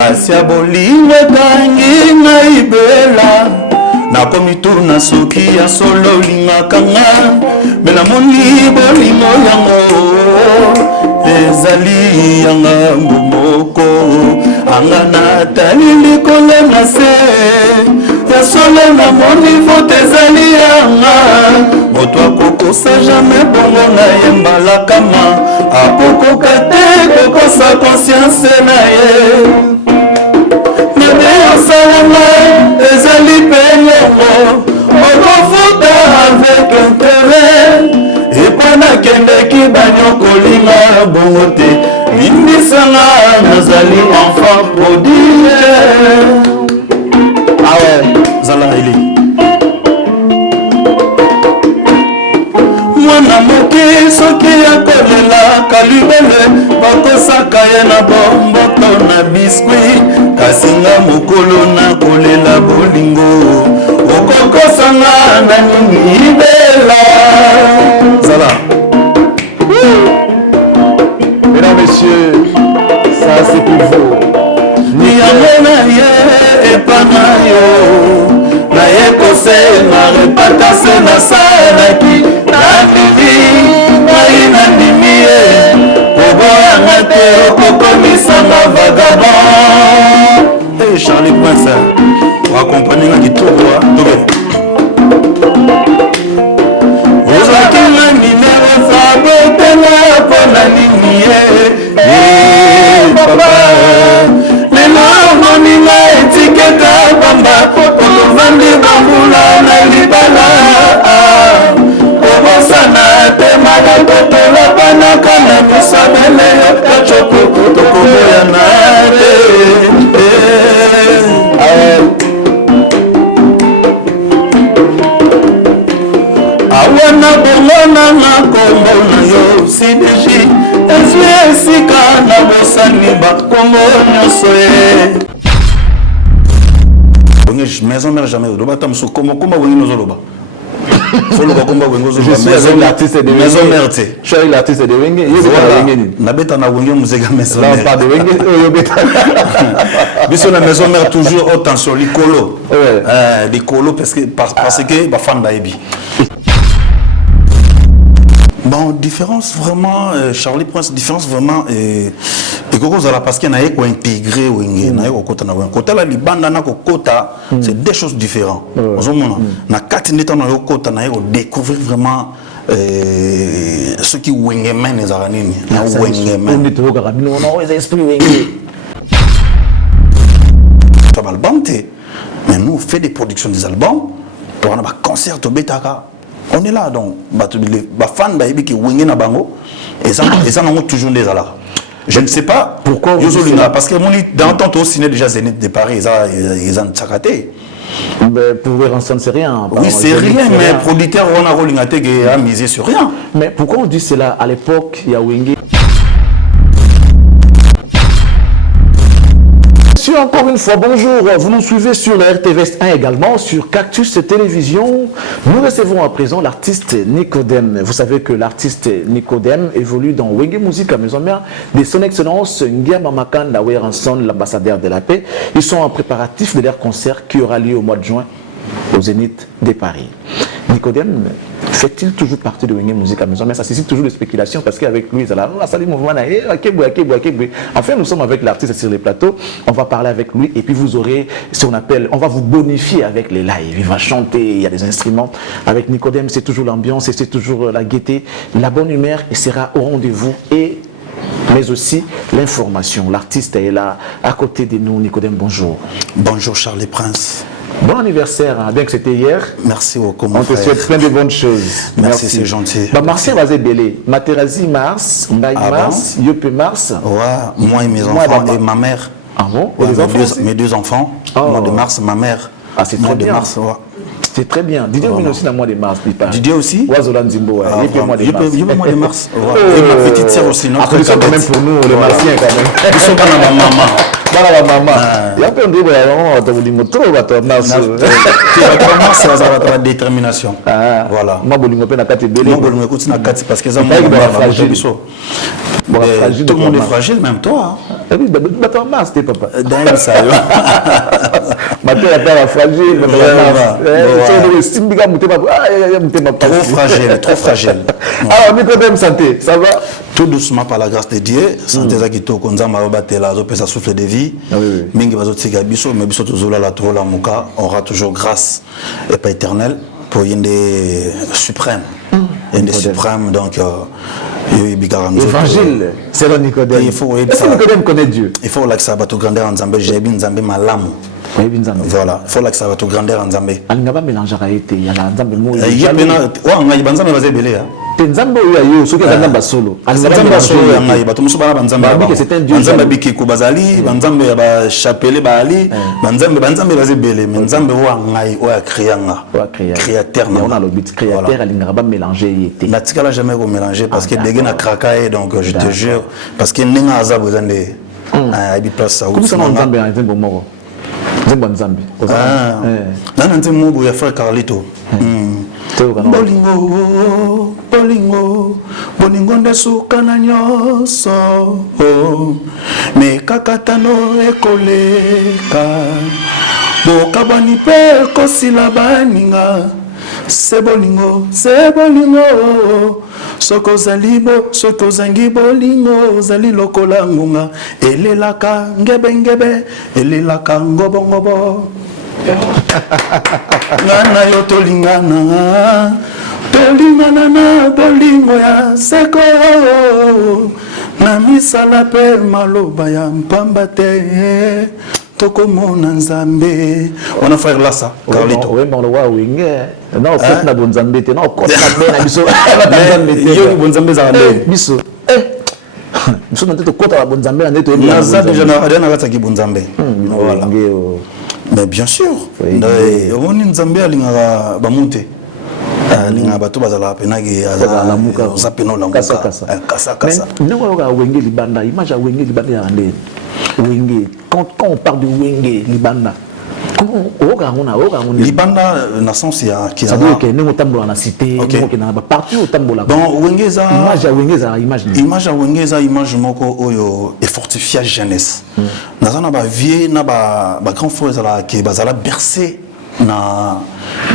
Asia bolingo tangi naibela nakomi tuna soki ya solo lingaka nga mela moni bolingo yango ezali yanga mbomoko anga natali likolo na se ya solo na moni vote ezali yanga moto akokosa jamais bongo na ye mbalakama akokoka te kokosa conscience na ye ezali penyongo okofuta avec intérêt epona kendeki banyokolinga bongo te limbisanga nazali enfant prodige awe zala eli mwana moki soki akolela kalibele bakosaka ye na bomboto na biskuit kasinga mokolo na kolela bolingo okokosanga na nini ibela zala. Mesdames, messieurs, ça c'est pour vous. Ni yango na ye epa na yo na ye kosenga repata se nasalaki nandimi ngai nandimi ye koboyanga te okokomisanga vagabond. Hey Charlie Prince accompagné qui tourne tobe ozaki na minere sabotela mpona nini ye papa lelo moninga etiketa bamba otovandi bambula na libala kobosana te malakotola banaka na misabele yo kacoko tokoboyana te awana bongona na kombo na yo sideji ezwi esika na bosani bakombo nyonso ye maison mère jamais oloba ta mosu kombo wengi nozoloba foloba komba wengi ozoloba maison mère te je suis l'artiste de Wenge nabeta na wengi muzeka maison mère pas de Wenge oyo beta biso na maison mère toujours haute tension likolo likolo parce que ba fan baebi. Bon, différence vraiment, Charlie Prince, différence vraiment, et Koko Zala parce qu'il y a intégré Kota la Libanda na Kota, c'est deux choses différentes. Na Katineta na Kota na découvrir vraiment ce qui Wengemen les Aranini. Na Wengemen. On a les esprits Wenge. Ça va le banter. Mais nous on fait des productions des albums pour un concert au Betaka. On est là donc, les fans de qui wingé na bango et ça n'ont toujours des alas. Je ne sais pas pourquoi parce que mon dans ton tour ciné déjà Zénith de Paris ils ont tchakaté. Mais pour Ranson c'est rien. Oui c'est rien mais producteur on a rollingaté qui a misé sur rien. Mais pourquoi on dit cela à l'époque il y a wingé. Encore une fois, bonjour, vous nous suivez sur la RTVS 1 également, sur Cactus Télévision. Nous recevons à présent l'artiste Nicodème. Vous savez que l'artiste Nicodème évolue dans Wenge Musique à Maison Mère de son excellence Ngia Mamakan Ranson, l'ambassadeur de la paix. Ils sont en préparatif de leur concert qui aura lieu au mois de juin au Zénith de Paris. Nicodème fait-il toujours partie de Wenge Musique à Maison Mère? Ça suscite toujours des spéculations parce qu'avec lui, enfin nous sommes avec l'artiste sur les plateaux, on va parler avec lui et puis vous aurez ce qu'on appelle, on va vous bonifier avec les lives, il va chanter, il y a des instruments. Avec Nicodème, c'est toujours l'ambiance et c'est toujours la gaieté, la bonne humeur et sera au rendez-vous et mais aussi l'information. L'artiste est là à côté de nous. Nicodème, bonjour. Bonjour Charlie Prince. Bon anniversaire, hein, bien que c'était hier. Merci beaucoup, mon frère. On te souhaite plein de bonnes choses. Merci. C'est gentil. Bah, Marseille va se belé. Materazi Mars, Mbaye Mars, Yopé Mars. Ouais, moi et mes enfants et ma mère. Ah bon? Ouais, mes deux enfants. Mois de mars, ma mère. Ah, c'est très bien. Mars, ouais. C'est très bien. Didier aussi dans le mois de mars. Didier aussi? Wazolan Zimbo. Il y a mois de mars. Il y a mois de mars. Et ma petite sœur aussi. Après, c'est quand même pour nous, les Martiens quand même. Ils sont pas dans ma maman. Dans la maman. Il y a plein de choses. C'est la détermination. Voilà. Moi, je ne sais pas si parce que Tout le monde est fragile, même toi. Oui, mais toi, masse, t'es papa. D'ailleurs, ça y est. Maintenant, la terre est fragile. Trop fragile, trop fragile. Alors, Nicodème Santé, ça va? Tout doucement par la grâce de Dieu. Santé Zakito, Konzama Robatela, Zopesa souffle de vie. Mingi Bazotiga Bisso, mais Bisso Tozola la Tola Mouka aura toujours grâce et pas éternelle pour une des suprêmes. Une des suprêmes, donc. Évangile, c'est le Nicodème. Est-ce que Nicodème connaît Dieu? Il faut que ça va tout grandeur en Zambé. J'ai bien Zambé malamu. Voilà, il faut que ça va tout grandeur en Zambé. Il n'y a pas mélange à été. Il y a un Zambé mou. Il y a un Zambé basé belé. Nzambe oyo soki azanga solo Nzambe solo ya ngai bato musuba na Nzambe ba c'est un dieu Nzambe biki ko bazali Nzambe ya ba chapele ba ali Nzambe bazé belé mais Nzambe wa ngai o ya créanga créateur on a le but créateur alingaka ba mélanger yete na tikala jamais ko mélanger parce que dégé na krakaye donc je te jure parce que ninga azabu zande abi place ça comme ça Nzambe na Nzambe moko Nzambe nana Nzambe moko ya frère Carlito bolingo bolingo bolingo ndesuka na nyonso me kaka tano ekoleka bokabani mpe kosila baninga se bolingo soko ozangi bolingo ozali lokola ngunga elelaka ngebengebe elelaka ngobongobo ngana yo tolingana na bolingo ya seko na misala pe maloba ya mpamba te tokomona Nzambe on a frère Lassa Carlito oui bon le wa winge na fait na bon Nzambe te na ko na be na biso yo bon Nzambe za nde biso biso na te ko ta bon Nzambe na te na za déjà na adena kata ki bon Nzambe voilà mais bien sûr on ni Nzambe alingaka bamute alinga bato bazala penaki azala muka zapeno la muka kasa ndeko ka wenge libanda image ya wenge libanda ya ndé wenge quand on parle de wenge libanda comment libanda na sens ya qui ça veut que nous tambola na cité nous na partout tambola bon wengeza image ya wengeza image moko oyo et fortifier jeunesse nazana ba vie na ba grand frère zala ki bazala bercé na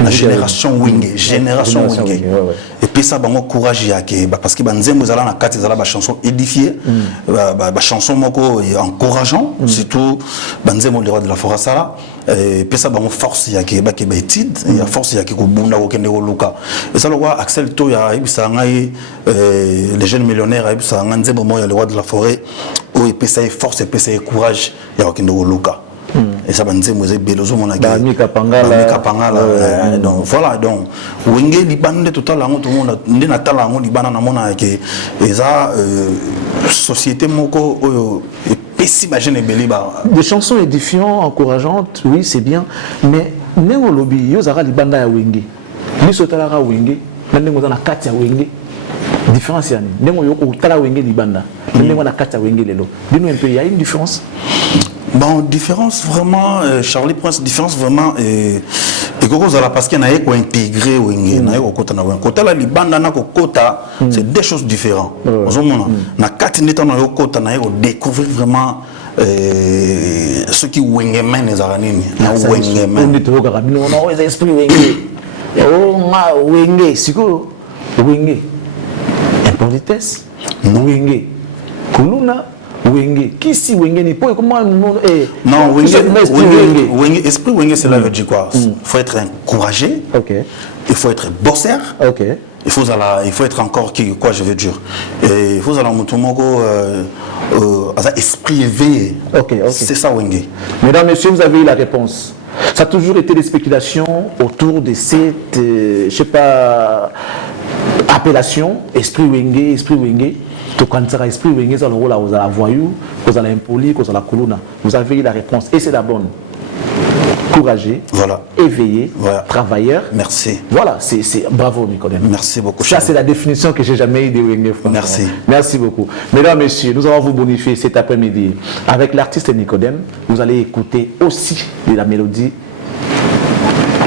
génération wenge et puis ça bango courage yake parce que banzembo zala na kati zala ba chanson édifiée ba chanson moko encourageant surtout banzembo le roi de la forêt sala et puis ça bango force yake ba ke ba étude ya force yake ko bunda ko kende ko luka et ça le roi Axel to ya ibisa ngai les jeunes millionnaires ibisa nganzembo mo ya le roi de la forêt o et puis ça force et puis ça courage ya ko kende ko luka et ça banze moze belozo monaki Mika Pangala donc voilà donc wenge libande total la tout monde ndé na tala ngo libana na mona ke eza société moko oyo pesi ba jeune beliba des chansons édifiantes encourageantes oui c'est bien mais nengo lobi yo zara libanda ya wenge biso tala ka wenge nengo na kati ya wenge différence yani nengo yo tala wenge libanda nengo na kati ya wenge lelo bino un peu il y a une différence. Bon, différence vraiment, Charlie Prince, différence vraiment, et Koko Zala parce qu'il y a intégré ou Kota la Libanda na Kota, c'est des choses différentes. Na Katineta na Kota na découvrir vraiment ce qui Wengemen les Aranini. Na Wengemen. On a esprit Wenge. Oh ma Wenge, siko Wenge. Impolitesse. Wenge. Kuluna. Wenge, qui si Wenge n'est pas comment non Wenge esprit Wenge cela veut dire quoi? Il faut être encouragé, il faut être bosseur, il faut être encore qui quoi je veux dire, et il faut aller mutumoko esprit éveillé. C'est ça Wenge. Mesdames, messieurs, vous avez eu la réponse. Ça a toujours été des spéculations autour de cette je sais pas appellation esprit Wenge. Tout quand ça esprit Wenge ça le rôle vous allez voyou, vous allez impoli, vous allez colonna. Vous avez eu la réponse et c'est la bonne. Courageux, voilà, éveillé, voilà. Travailleur. Merci. Voilà, c'est bravo Nicodème. Merci beaucoup. Ça c'est la définition que j'ai jamais eu de Wenge. Merci. Merci beaucoup. Mesdames, messieurs, nous allons vous bonifier cet après-midi avec l'artiste Nicodème. Vous allez écouter aussi de la mélodie.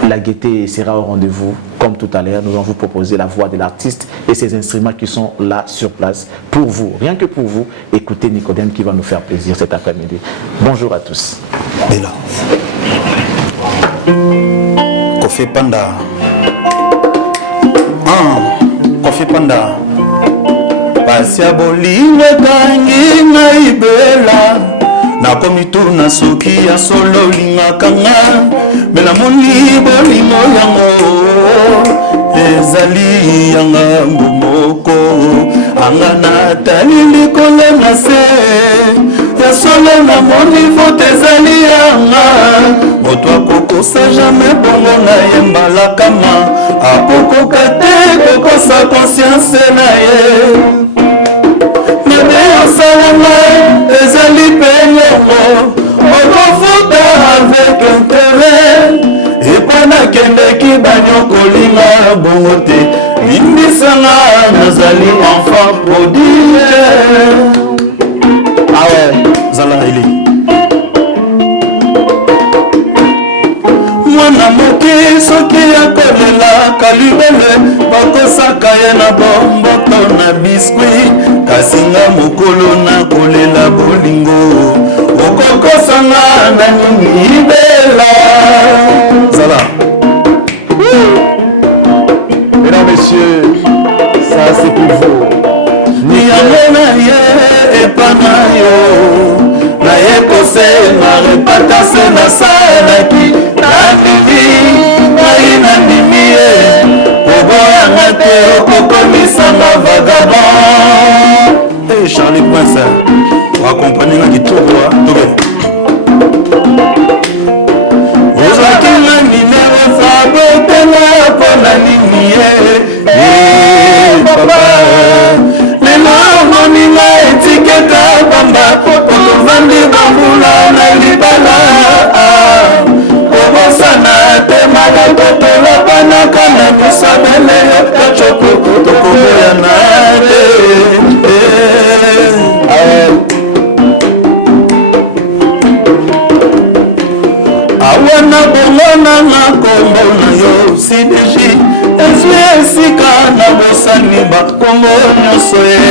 La gaieté sera au rendez-vous. Comme tout à l'heure, nous allons vous proposer la voix de l'artiste et ces instruments qui sont là sur place pour vous. Rien que pour vous, écoutez Nicodème qui va nous faire plaisir cet après-midi. Bonjour à tous. Et là. Kofi Panda. Kofi Panda. Pasia bolingo tangi na ibela. Nakomi tourna soki ya solo lingaka nga. Mela moni bolingo yango. Ezali yanga mbomoko. Anga natali likole na se. Ya solo na moni vote ezali yanga. Moto akokosa jamais bongo na yembala kama. Akokoka te kokosa conscience na ye. Mabe osalama ezali penyongo. Okofuta avec intérêt. Epana kendeki banyokolinga bongo te. Limbisanga nazali enfant prodige. Ah ouais, Zala Eli. Mwana moki soki akolela kalibele bakosaka ye na bomboto na biskuit kasi nga mokolo na kolela bolingo okokosanga na nini ibela Zala. Mesdames, messieurs, ça c'est pour vous. Niyango na ye epana yo na ye kosenga repatase na salaki na ndimi ngai na ndimi ye oboyanga te okokomisanga vagabond. Charlie Prince oakompagne nga kitoko tobe ozwaki nga minere fabotenga mpona nini ye papa moninga etiketa bamba otovandi bambula na libala kobosana te malakotola banaka na misabele kachoko tokoboyana te awana bongonanga kombo na yo sideji ezwi esika na bosani bakombo nyonso ye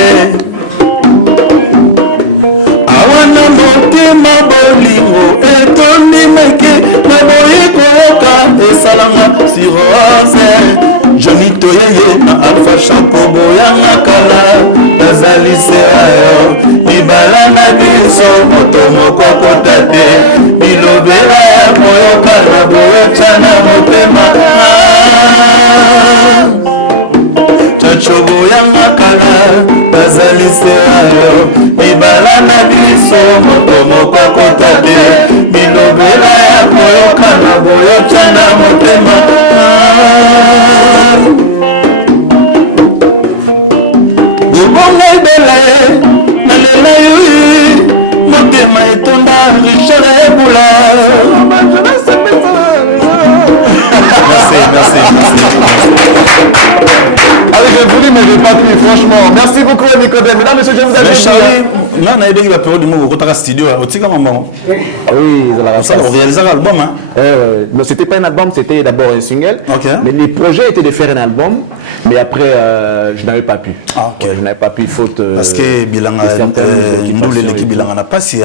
awana motema bolingo etondi meke na boyi koyoka esalanga sirose joni toyeye na alfa shakobo yanga kala nazali serayo libala na biso moto moko kota te bilobela ya koyoka na boyoca na motema chachobo yanga kala bazali serayo libala na biso moto moko kota te bilobela ya koyoka na boyoca na motema ubongo ebele nalela yoi motema etonda richard ebula. Merci. Allez, je vous dis, mais j'ai pas pu, franchement. Merci beaucoup, Nicodème. Mesdames, messieurs, je vous avais dit. Charlie, là, on a aidé la période du mot au studio. Au Tika Maman. Oui, ça, on réalisait l'album. Mais c'était pas un album, c'était d'abord un single. Okay. Mais les projets étaient de faire un album. Mais après, je n'avais pas pu. Ah, okay. Je n'avais pas pu, faute. Parce que Bilanga, l'équipe Bilanga n'a pas si.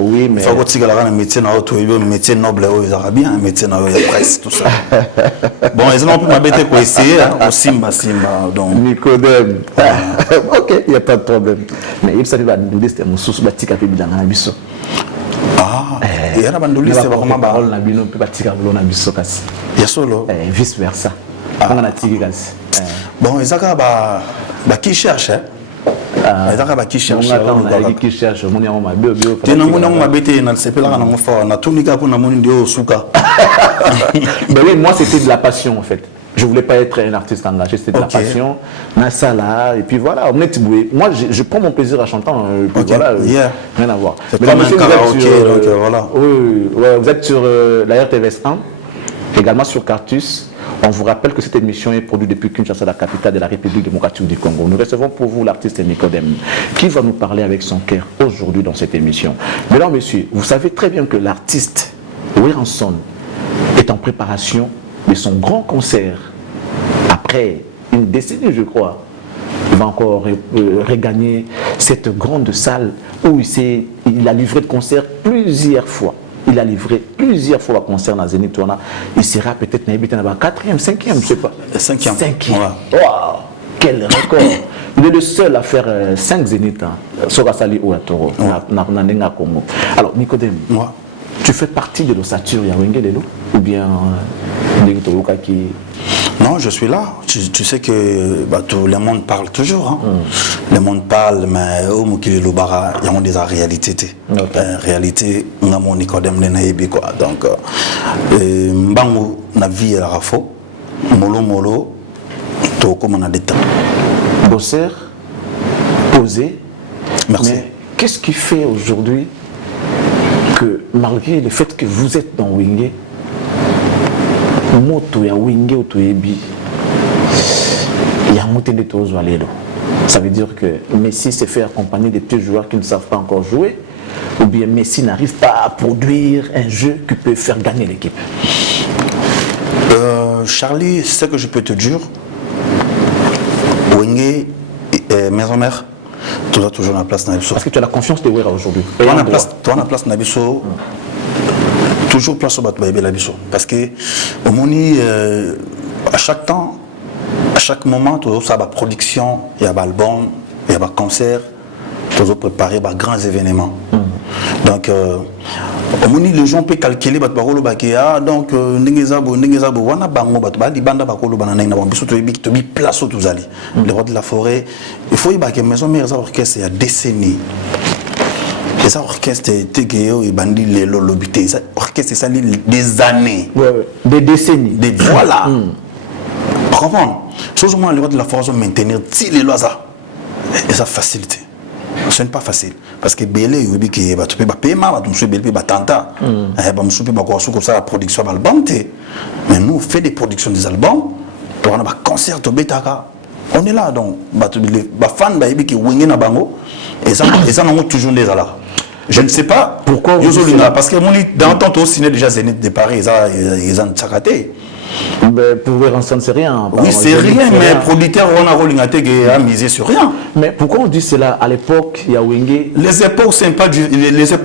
Oui, mais. Il faut que tu aies un métier noble, ils ont bien un métier dans la presse, tout ça. Bon, ils ont pu m'habiter pour essayer, au Simba. Donc. Nicodème. Ok, il n'y a pas de problème. Mais il s'agit de nous c'était mon sous batika pe bilanga na biso. Ah, il y a bandoli c'est vraiment parole na bino pe batika bolo na biso kasi. Ya solo. Vice versa. On a tiki kasi. Bon, ils ont ba qui cherche qui cherche qui cherche mon yamu mabe bio tena mon yamu mabe te na sepela na mofa na tunika pour na moni ndio suka. Ben oui, moi c'était de la passion en fait. Je voulais pas être un artiste engagé, c'était de la passion. Ça là, et puis voilà, moi je prends mon plaisir à chanter, voilà, rien à voir. C'est comme un karaoké, donc voilà. Oui, vous êtes sur la RTVS 1, également sur Cartus. On vous rappelle que cette émission est produite depuis Kinshasa, la capitale de la République démocratique du Congo. Nous recevons pour vous l'artiste Nicodème, qui va nous parler avec son cœur aujourd'hui dans cette émission. Mesdames, messieurs, vous savez très bien que l'artiste Weranson est en préparation de son grand concert après une décennie, je crois. va encore regagner cette grande salle où il a livré de concert plusieurs fois. Il a livré plusieurs fois un concert dans Zénith. Il sera peut-être dans la 4e, 5e, je ne sais pas. 5e. 5e. Wow, quel record. Il est le seul à faire 5 Zénith. Sorasali ou à Toro. Alors, Nicodème, tu fais partie de l'ossature Yawenge Lelo ou bien Non, je suis là. Tu sais que tout le monde parle toujours. Hein. Le monde parle, mais au Mukililobara, il y a des réalités. Réalité, on a mon Nicodème Lenaïbi. Donc, Mbangu, na vie et la rafo, Molo, tout comme on a des temps. Bosseur, posé. Merci. Mais qu'est-ce qui fait aujourd'hui que malgré le fait que vous êtes dans Wenge, moto ya Wenge otoyebi ya motende tozo alelo. Ça veut dire que Messi s'est fait accompagner de petits joueurs qui ne savent pas encore jouer, ou bien Messi n'arrive pas à produire un jeu qui peut faire gagner l'équipe. Charlie, c'est ce que je peux te dire. Wenge, maison mère, tu as toujours la place dans Nabiso. Parce que tu as la confiance de Wera aujourd'hui. Tu as la place dans Nabiso. Toujours place au bateau Nabiso. Parce que au Moni, à chaque temps, à chaque moment, tu as la production, il y a l'album, il y a le concert, tu as préparé des grands événements. Donc, au Moni, les gens peuvent calculer donc wana bango bato banda bakolo banana na biso to bi place au tuzali le roi de la forêt. Il faut y que maison mère orchestre il y a décennies. Les orchestres Tegeo et Bandi Lelo Lobité, les orchestres ça des années, des décennies, voilà. Comprends? Seulement le roi de la forêt maintenir les lois et ça facilité. Ce n'est pas facile parce que Belé oui qui va tu peux pas payer mal, tu peux Belé pas tanta, bah monsieur peut pas quoi comme ça la production d'album mais nous on fait des productions des albums, on a un concert au Betaka, on est là donc bah fan bah qui Wenge na bango et ça on toujours des là. Je ne sais pas pourquoi parce que mon dans temps au ciné déjà Zénith de Paris ils ont tchakaté. Pour voir ensemble, c'est rien. Oui, c'est rien, mais producteur, on a misé sur rien. Mais pourquoi on dit cela à l'époque, il y a Wenge? Les époques,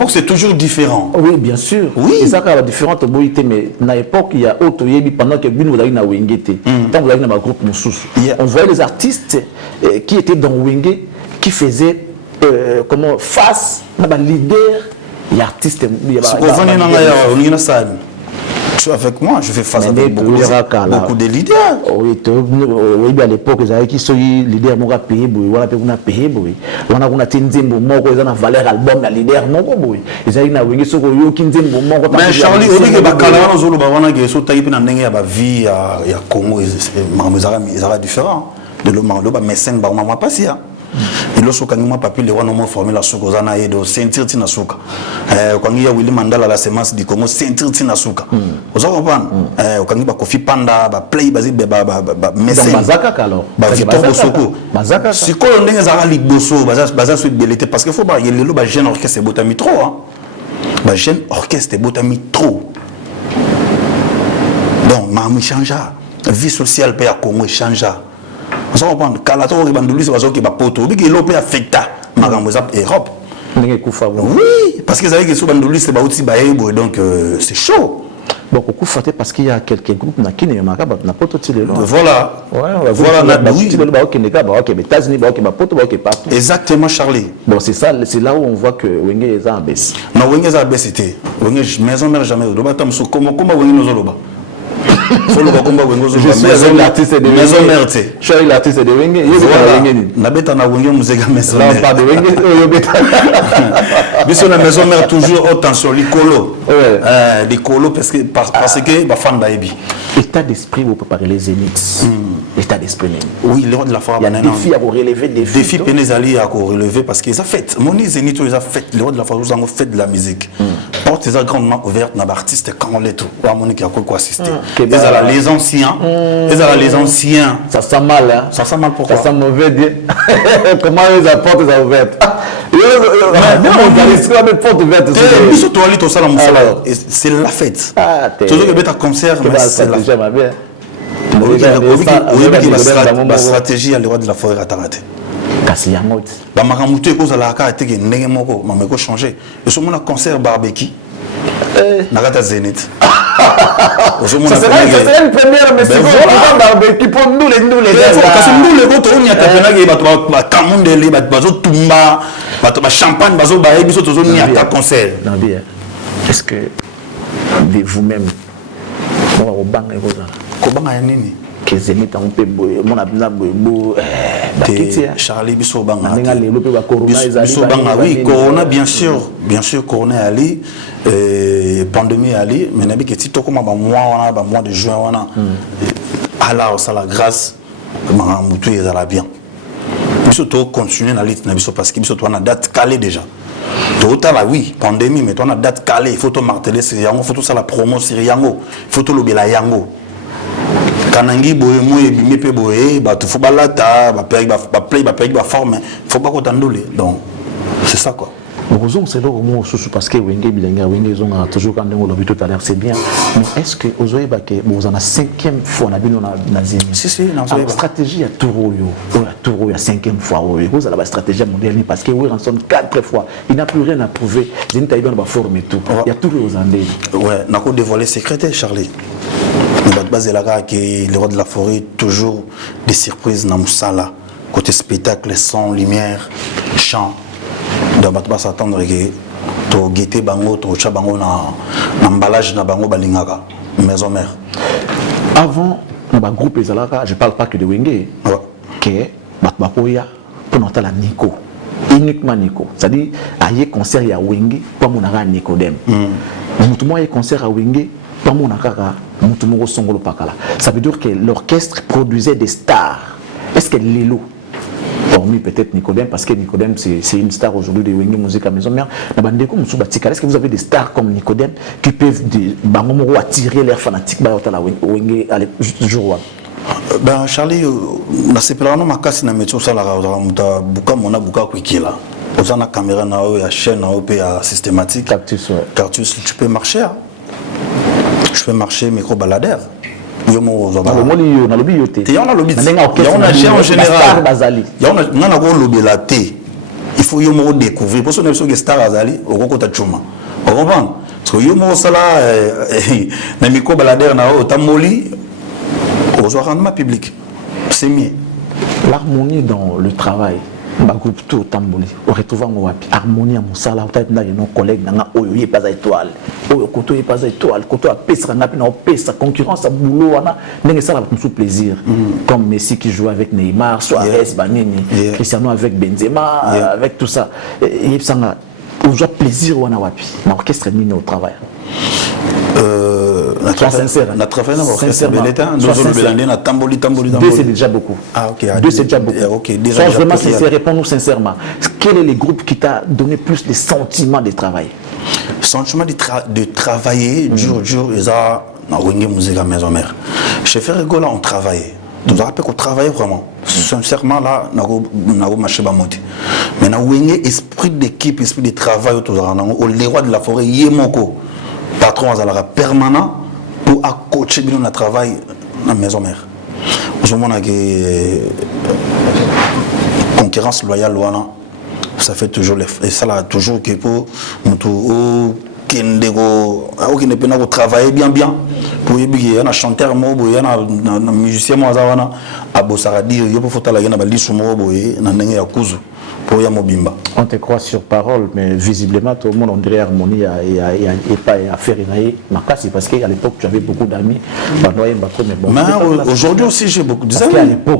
c'est toujours différent. Oui, bien sûr. Oui. Et ça, il y a différentes boïtés, mais à l'époque, il y a Otoyebi pendant que vous avez na Wenge. Tant vous avez dans un groupe Moussous. On voyait les artistes qui étaient dans Wenge, qui faisaient face à un leader et artiste. Avec moi, je fais face à beaucoup de leaders. Oui, à l'époque, ils avaient qui sont les leaders qui ont payé, ils ont payé, ils ont une valeur album, les leaders ils avaient une mais Charlie, on dit que la vie à Congo, c'est différent. De l'homme, mais c'est un pas et lorsque nous papi les rois nous formé la souka na edo sentir tina souka quand il y a Willy Mandela la semence du Congo sentir tina souka vous comprenez quand il y a Kofi Panda ba play basi ba message bazaka alors ba Victor Bosoko bazaka si ko ndenge za li bosso baza suite belité parce que faut ba yelo ba jeune orchestre botami trop hein ba jeune orchestre botami trop donc mamu changea vie sociale pe à Congo changea. On comprend que la tour bandoulis va sortir ba poto bi que l'opé affecta makambo za Europe. Oui, parce que vous savez que sous bandoulis c'est ba outil ba ebo donc c'est chaud. Donc au coup faté parce qu'il y a quelques groupes na kine makaba na poto tile là. Voilà. Voilà na oui tile ba ok neka ba ok États-Unis ba ok ba poto ba ok partout. Exactement Charlie. Bon c'est ça, c'est là où on voit que Wenge est en baisse. Non Wenge est en baisse c'était. Wenge maison mère jamais do ba tam so comment Wenge no zoloba. Je suis l'artiste de Maison mère. Je suis l'artiste de Wenge. Nabeta na Wenge musega maison mère. Non, pas de Wenge. Biso na maison mère toujours haute tension, l'icolo. L'icolo parce que ba fan ba ebi. État d'esprit pour préparer les Zénith. État d'esprit. Oui, le roi de la forêt. Il y a des défis à relever, des défis pénésali à relever parce qu'ils ont fait. Mon Zénith ils ont fait le roi de la forêt, ils ont fait de la musique. Porte est grandement ouverte na artiste quand on tout. Wa monique a quoi assister. Les anciens, les anciens. Ça sent mal, hein? Ça sent mal pourquoi? Ça sent mauvais. Comment ils apportent les ouvertes? C'est la fête. Toujours que tu as un concert, mais c'est la fête. La stratégie à l'Europe de la forêt à Taraté. Kasi yango ti. Ba makamutu ekozala ka te ke ndenge moko mama ko changer. Et sur mon concert barbecue. Nakata Zénith. Ça serait une première, mais c'est bon, barbecue pour nous les parce que nous les autres on y a tapé na ba kamundele ba bazo tumba ba champagne bazo ba biso tozo ni ata concert. Non bien. Est-ce que de vous-même on va au bang et cosa ko banga nini que Zénith en peu mon abna bo Charlie biso banga nga lelo pe ba corona ezali biso banga oui corona bien sûr corona ali pandémie ali mais nabi que ti to comme ba mois de juin wana ala ça la grâce ma mutu ezala bien biso to continuer na lit na biso parce que biso to na date calée déjà Tota la oui, pandémie, mais on a date calée, il faut te marteler sur Yango, il faut tout ça la promo sur Yango, il faut tout le la Yango. Kanangi boye moye bimipe boye, bah tu faut balata, bah play, bah forme, faut pas qu'on t'endoule. Donc c'est ça quoi. Heureusement, c'est là au moins parce que Wenge Bilenga, Wenge ils ont toujours quand on l'a vu tout à l'heure, c'est bien. Mais est-ce que vous avez vous en a 5e fois na bino na zemi? Si, na stratégie à Touro yo, Touro ya 5e fois vous avez la stratégie mondiale parce que vous en sont 4 fois. Il n'a plus rien à prouver. Zeni taïban va former tout. Il y a tout aux Andés. Ouais, n'a pas dévoilé secret Charlie. Mais base là que les rois de la forêt toujours des surprises na musala côté spectacle, son, lumière, chant. Donc on va s'attendre que to guetter bango to cha bango na emballage na bango balingaka maison mère. Avant le groupe ezalaka, je parle pas que de Wenge. Que batbakoya pour notre la Nico. Uniquement Nico. C'est-à-dire aye concert ya Wenge pour monaka Nicodème. Mutumo aye concert à Wenge pour monaka mutumo songolo pakala. Ça veut dire que l'orchestre produisait des stars. Est-ce que Lilo hormis peut-être Nicodème, parce que Nicodème c'est une star aujourd'hui de Wenge Musique à Maison Mère. Est-ce que vous avez des stars comme Nicodème qui peuvent attirer leurs fanatiques ben Charlie, na sepelano makasi na métier ça la muta buka mona buka kwikila. Ozana caméra na o ya chaîne na o pe ya systématique. Cactus, ouais. Cactus, tu peux marcher. Je peux marcher micro baladeur. Yo mo zo ba. Na lobi yote. Te on a lobi. On a cher en général. Ya on a go lobi la té. Il faut yo mo découvrir parce que on a star azali au kokota chuma. On comprend? Parce que yo mo sala na micro baladeur na o tamoli au rendement public. C'est mieux. L'harmonie dans le travail. Ma groupe tout tamboli. On retrouve en wapi. Harmonie à mon salaire. Peut-être dans nos collègues dans oyo pas étoile. Oyo koto pas étoile. Koto a pesa na pina pesa concurrence à boulot wana. N'engue ça la sous plaisir. Comme Messi qui joue avec Neymar, Suarez, Banini, Cristiano avec Benzema, avec tout ça. Et ça on joue plaisir wana wapi. L'orchestre mine au travail. Deux c'est déjà beaucoup. Ah ok. Deux c'est déjà beaucoup. Ok. Sois vraiment sincère, réponds-nous sincèrement. Quel est le groupe qui t'a donné plus de sentiments de travail? Sentiment de travailler dur et ça na Wenge Musique à Maison Mère. Chez Ferrego là on travaillait. Nous rappelle qu'on travaillait vraiment. Sincèrement là na marché ba moti. Mais na Wenge esprit d'équipe, esprit de travail autour de les rois de la forêt yemoko. Patron azalaka permanent pour coacher bien notre travail dans la maison mère. Au moment que concurrence loyale ça fait toujours et ça là toujours que pour nous qui ne peut pas travailler bien pour y a un chanteur il y a un musicien moi zawana abosara dire il faut faire la gana balisu mo boye na ndenge ya kuzu. On te croit sur parole, mais visiblement tout le monde on dirait harmonie et pas à faire ma casse parce qu'à l'époque tu avais beaucoup d'amis. Mais aujourd'hui aussi j'ai beaucoup d'amis. Parce qu'à l'époque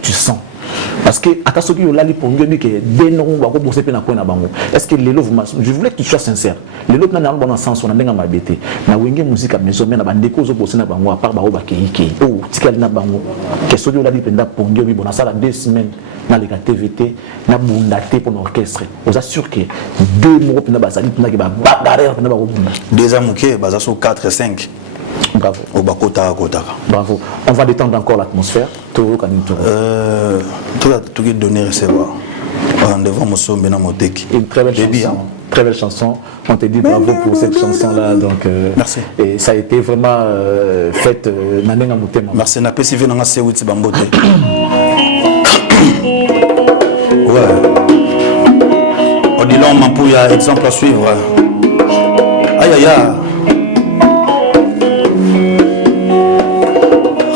tu sens. Parce que à Kasoki Olali pour nous dire que est-ce que les lots je voulais que tu sois sincère. Les lots n'a pas bon sens on a denga mabete. Na Wenge Musique à Maison Mère na bandeko zo bosser na bango à part ba bakiki. Oh tikali na bango. Que Soki Olali penda pour nous bon ça la 2 semaines na les TVT na bundaté pour l'orchestre. Vous assure que 2 mois penda bazali penda ba bagarre penda ba bunda. Des amuké bazaso 4 et 5. Bravo. Au Bakota Kota. Bravo. On va détendre encore l'atmosphère. Tout est donné recevoir. Rendez-vous Moussoumbe na Moteki. Une très belle chanson. Très belle chanson. On te dit bravo pour cette chanson-là. Donc, merci. Et ça a été vraiment fait. Merci. N'a pas suivi dans la série Bambote. Ouais. Odilon Mampouya, exemple à suivre. Aïe aïe aïe.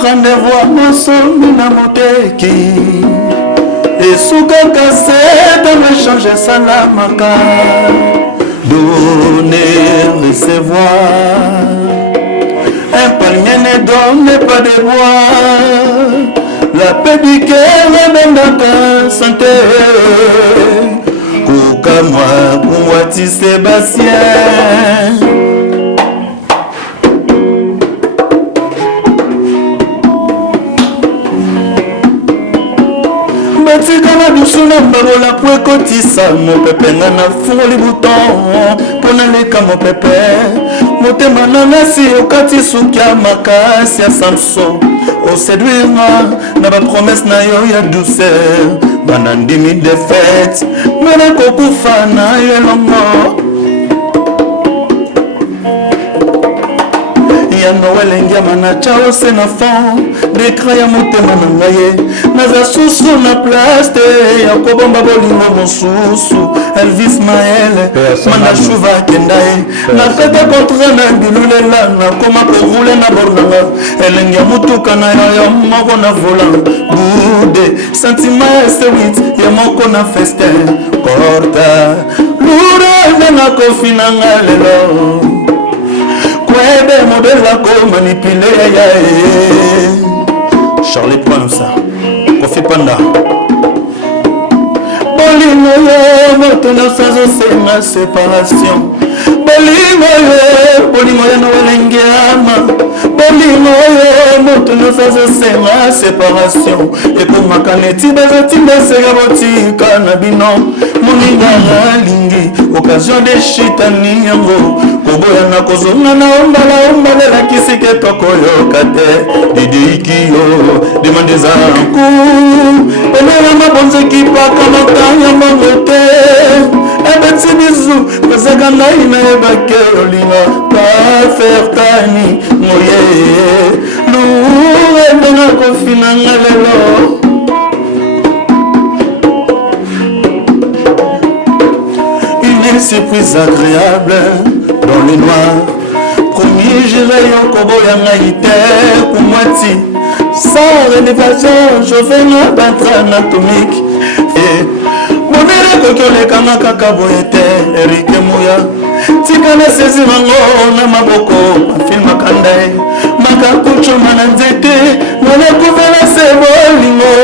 Rendez-vous à mon sommet dans mon teki. Et sous quelqu'un c'est de me changer ça la maca. Donner, recevoir. Un palmier ne donne pas de bois. La paix du cœur est dans ta santé. Koukamwa, Kouati Sébastien. Batika na biso na mbabola po ekotisa mopepe nga na fungoli bouton mpo naleka mopepe motema nanasi okati suki ya makasi ya samson oséduire nga na bapromese na yo ya douceur bana ndimi defete mena kokufa na yo elongo ya noel engiama na chao se na fond dekra ya motema na ngai naza susu na place te ya kobomba bolingo mosusu elvis maele mana shuva akenda ye nakata kontra na bilulela nakoma korule na bornanga elengi ya motuka na yo moko na volant bude sentima ya sewit ya moko na festin korta lure nanga kofi nanga lelo kwebe modela ko manipule ya Charlie Prince Kofi Panda Bolingo yo moto na sazo senga séparation Bolingo yo no elengiama Bolingo yo moto na sazo senga séparation Et pour ma caneti bezoti besega botika na bino Moninga lingi occasion de chitani yango Koboya na kozonga na ombala la kisike toko yo kate Didiki yo demande za nku Pele ma bonze ki pa kamata ya mangote Ebeti bizu Pesaka na ina ebake olinga Pa faire tani moye Loure denga kofina ngalelo Une surprise agréable dans les noirs Premier j'irai au kobo ya ngaïté Koumouati Sans rénovation je fais ma peintre anatomique Et Monere kokole kama kaka boyete Erike Mouya Tika na sezi mango na maboko Film akandai Maka kucho mananzete Mone kuvela sebo lingo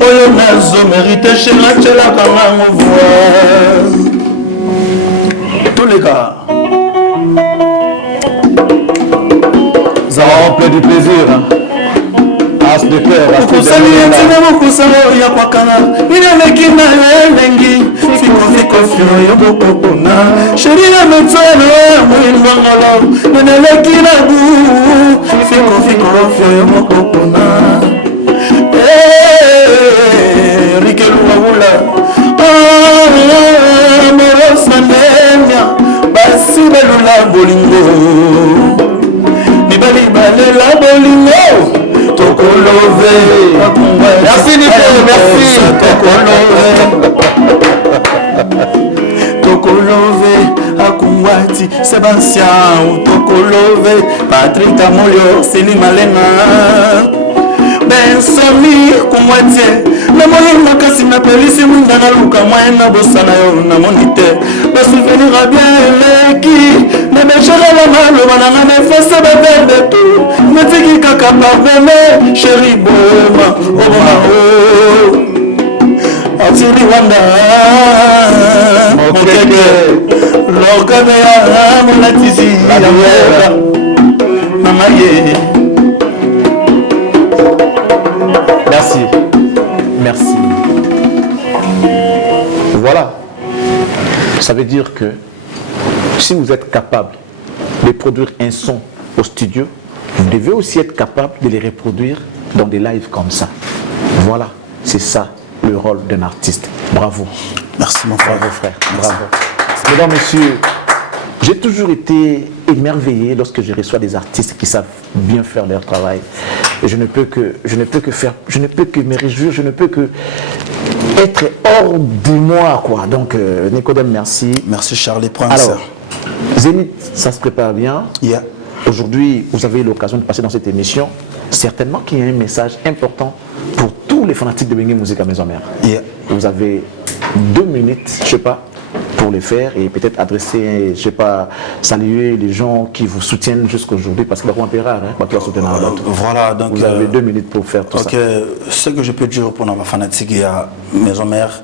Oyo nazo mérite Chela chela kama mouvoir Tous les gars Ça remplit du plaisir. As de cœur, as de la bolingo Tokolove merci Nico, merci Tokolove Akungwati Sébastien Tokolove Patrick Amolio Sili Malenga Ben Samir Kungwati Na moni makasi na pelisi mwinda na luka Mwaena bosana yo na monite Ba souvenir a bien leki Na bechara la malo Banana nefese bebebe tu Metiki kaka parveme Chéri Boma Obama o Atili Wanda Mokeke Lokade ya Monatizi Ya mwela Mama ye Merci. Merci. Voilà. Ça veut dire que si vous êtes capable de produire un son au studio, vous devez aussi être capable de les reproduire dans des lives comme ça. Voilà. C'est ça le rôle d'un artiste. Bravo. Merci mon frère. Bravo frère. Bravo. Mesdames, messieurs, j'ai toujours été émerveillé lorsque je reçois des artistes qui savent bien faire leur travail. Et je ne peux que me réjouir, je ne peux que être hors du moi, quoi. Donc, Nicodème, merci. Merci Charlie Prince. Alors, Zénith, ça se prépare bien. Yeah. Aujourd'hui, vous avez eu l'occasion de passer dans cette émission. Certainement qu'il y a un message important pour tous les fanatiques de Bengue Musique à Maison-Mère. Yeah. Vous avez 2 minutes, je ne sais pas, pour les faire et peut-être adresser, je ne sais pas, saluer les gens qui vous soutiennent jusqu'aujourd'hui parce que c'est un peu rare, hein, voilà, donc vous avez 2 minutes pour faire tout ça. Ce que je peux dire pour ma fanatique, il y a Maison-Mère,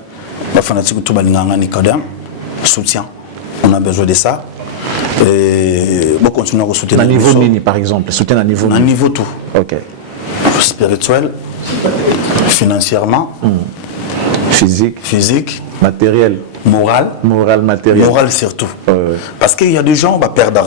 ma fanatique tout Balinganga Nicodème, soutien. On a besoin de ça. Et bon, continuer à soutenir. À niveau mini, par exemple, soutien à niveau. À niveau tout. Ok. Spirituel, financièrement, physique, matériel, moral, matériel. Moral surtout. Parce qu'il y a des gens qui perdent.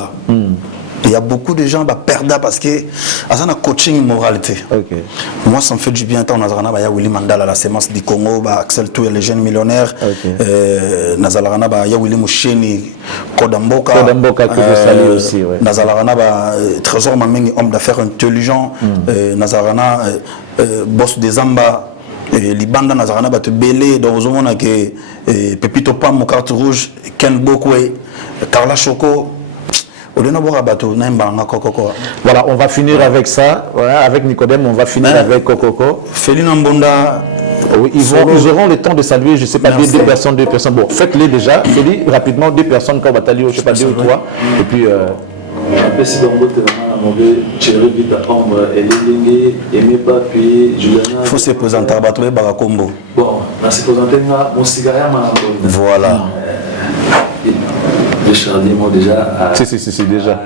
Il y a beaucoup de gens qui perdent parce que ça a un coaching moralité. Okay. Moi, ça me fait du bien. On a Willy Mandala, la sémence du Congo, Axel Toué, les jeunes millionnaires. Nazalarana, Willy Moucheni, Kodamboka. Kodamboka que vous saluez aussi. Nazalarana, Trésor Mamengi, homme d'affaires intelligent. Nazalarana, boss des Zamba. Libanda Nazarana va te belé dans le monde que Pepito Pam, carte rouge, Ken Bokwe, Carla Choco. Voilà, on va finir avec ça. Voilà, avec Nicodème, on va finir avec Kokoko. Félina Mbonda. Oui, ils auront le temps de saluer, je ne sais pas, deux personnes. Bon, faites-les déjà. Féli, rapidement, 2 personnes quand on va saluer, je ne sais pas, 2 ou 3. Et puis. Il faut se présenter à Batoué Barakombo. Bon, on se présenter à Moussigaïa. Voilà. Charlie, moi déjà. Si, déjà.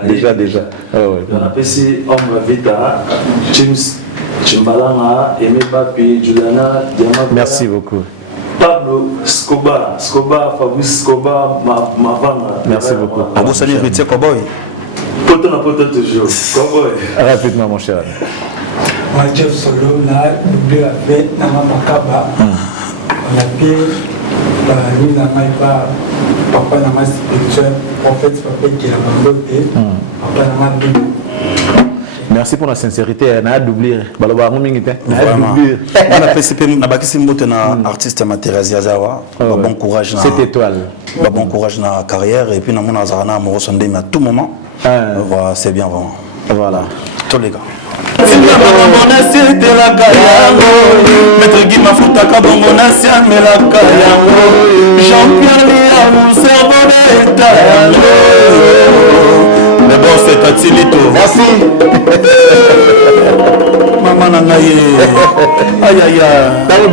On appelle ici Ombre Vita, James Chimbalanga, Aimé Papi, Juliana, Diamant. Merci beaucoup. Pablo Scoba, Fabrice Scoba, Mavanga. Merci beaucoup. À vous saluer, Ritier Cowboy. Poto toujours. Cowboy. Rapidement, mon cher. Moi, Jeff Solo, là, doublé avec Nama Makaba. On a bien. Nous n'avons pas papa n'a spirituel, prophète, papa qui a mandé, papa n'a. Merci pour la sincérité. On a doublé. Vraiment. On a participé à artiste Thérèse Yazawa. Bon courage. Cette étoile. Bon courage dans la carrière et puis nous avons Zarana à Morosondé à tout moment. C'est bien vraiment. Voilà. Tous les gars. Maître Guy Mafutaka bongo nasia melaka yango Jean-Pierre Liamou cerveau d'état yango. Mais bon c'est Tatilito. Merci. Maman Nangaye. Aïe aïe aïe.